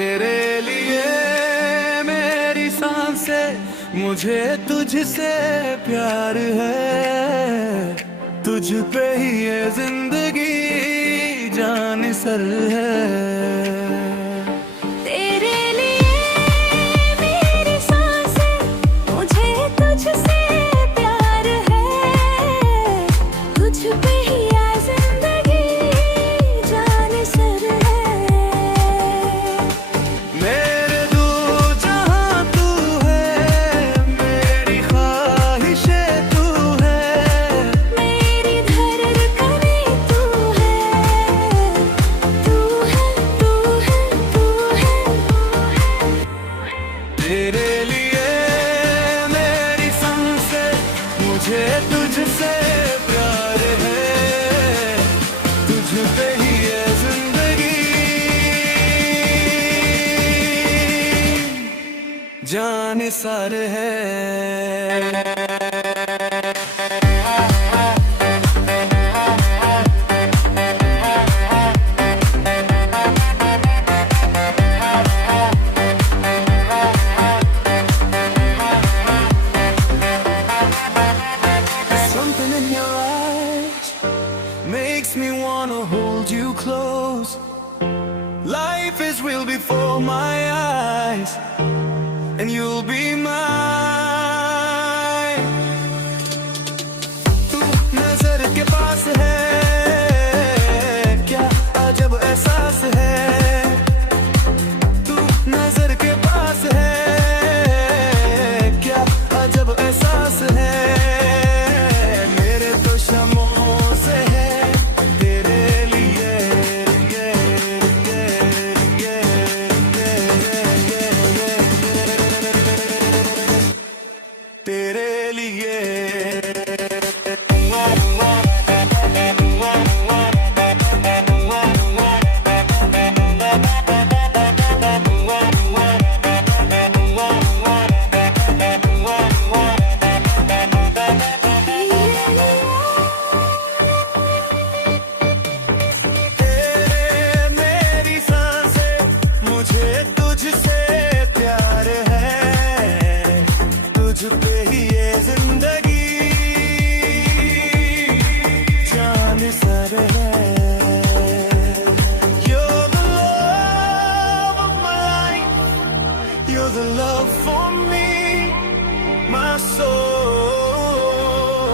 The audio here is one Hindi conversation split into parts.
तेरे लिए मेरी सांसें, मुझे तुझसे प्यार है, तुझ पे ही ये जिंदगी जान सर है। तेरे लिए मेरी सांसें, मुझे तुझसे प्यार है, तुझ पे ही ये जिंदगी जान सार है। Makes me wanna hold you close. Life is real before my eyes, and you'll be mine. तू नजर के पास है, क्या अजब एहसास है। तू नजर के पास है, क्या अजब एहसास है। तेरे लिए मेरी सांसें, मुझे तुझसे प्यार है, तुझ पे ही ये जिंदगी जान सर है। You're the love of my life, you're the love for me, my soul,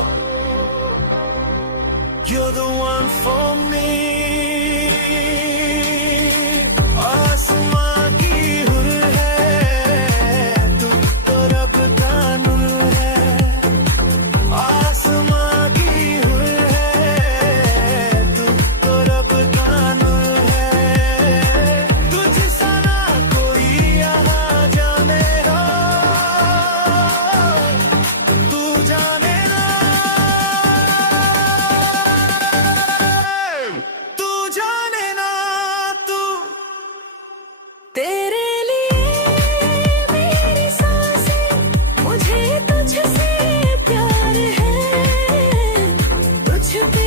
you're the one for me. तेरे लिए मेरी सांसें, मुझे तुझसे प्यार है, तुझ पे